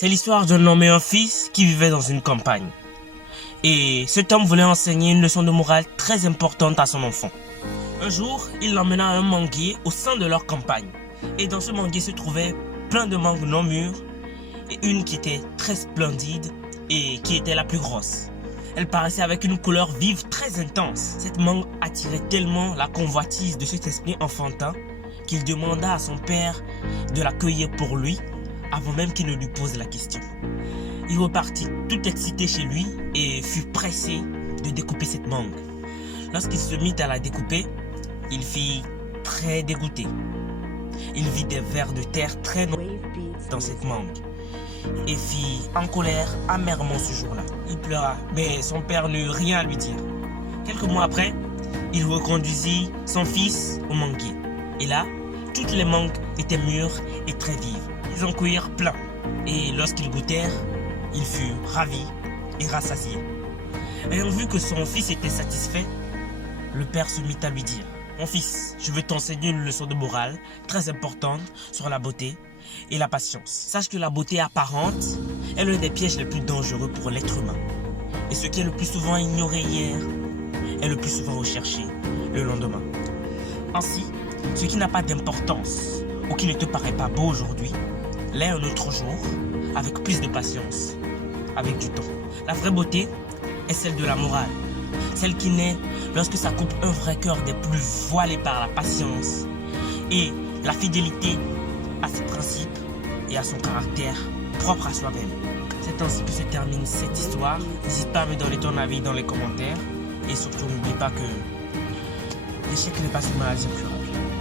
C'est l'histoire d'un homme et un fils qui vivaient dans une campagne. Et cet homme voulait enseigner une leçon de morale très importante à son enfant. Un jour, il l'emmena à un manguier au sein de leur campagne. Et dans ce manguier se trouvaient plein de mangues non mûres et une qui était très splendide et qui était la plus grosse. Elle paraissait avec une couleur vive très intense. Cette mangue attirait tellement la convoitise de cet esprit enfantin qu'il demanda à son père de la cueillir pour lui avant même qu'il ne lui pose la question. Il repartit tout excité chez lui et fut pressé de découper cette mangue. Lorsqu'il se mit à la découper, il fit très dégoûté. Il vit des vers de terre très noirs dans cette mangue et fit en colère amèrement ce jour-là. Il pleura, mais son père n'eut rien à lui dire. Quelques mois après, il reconduisit son fils au manguier. Et là, toutes les mangues étaient mûres et très vives. Ils en cueillirent plein. Et lorsqu'ils goûtèrent, il fut ravi et rassasié. Ayant vu que son fils était satisfait, le père se mit à lui dire: « Mon fils, je veux t'enseigner une leçon de morale très importante sur la beauté et la patience. Sache que la beauté apparente est l'un des pièges les plus dangereux pour l'être humain. Et ce qui est le plus souvent ignoré hier est le plus souvent recherché le lendemain. Ainsi, ce qui n'a pas d'importance ou qui ne te paraît pas beau aujourd'hui, l'est un autre jour avec plus de patience, avec du temps. La vraie beauté est celle de la morale, celle qui naît lorsque ça coupe un vrai cœur des plus voilés par la patience et la fidélité à ses principes et à son caractère propre à soi-même. C'est ainsi que se termine cette histoire. N'hésite pas à me donner ton avis dans les commentaires et surtout n'oublie pas que l'échec n'est pas une maladie incurable.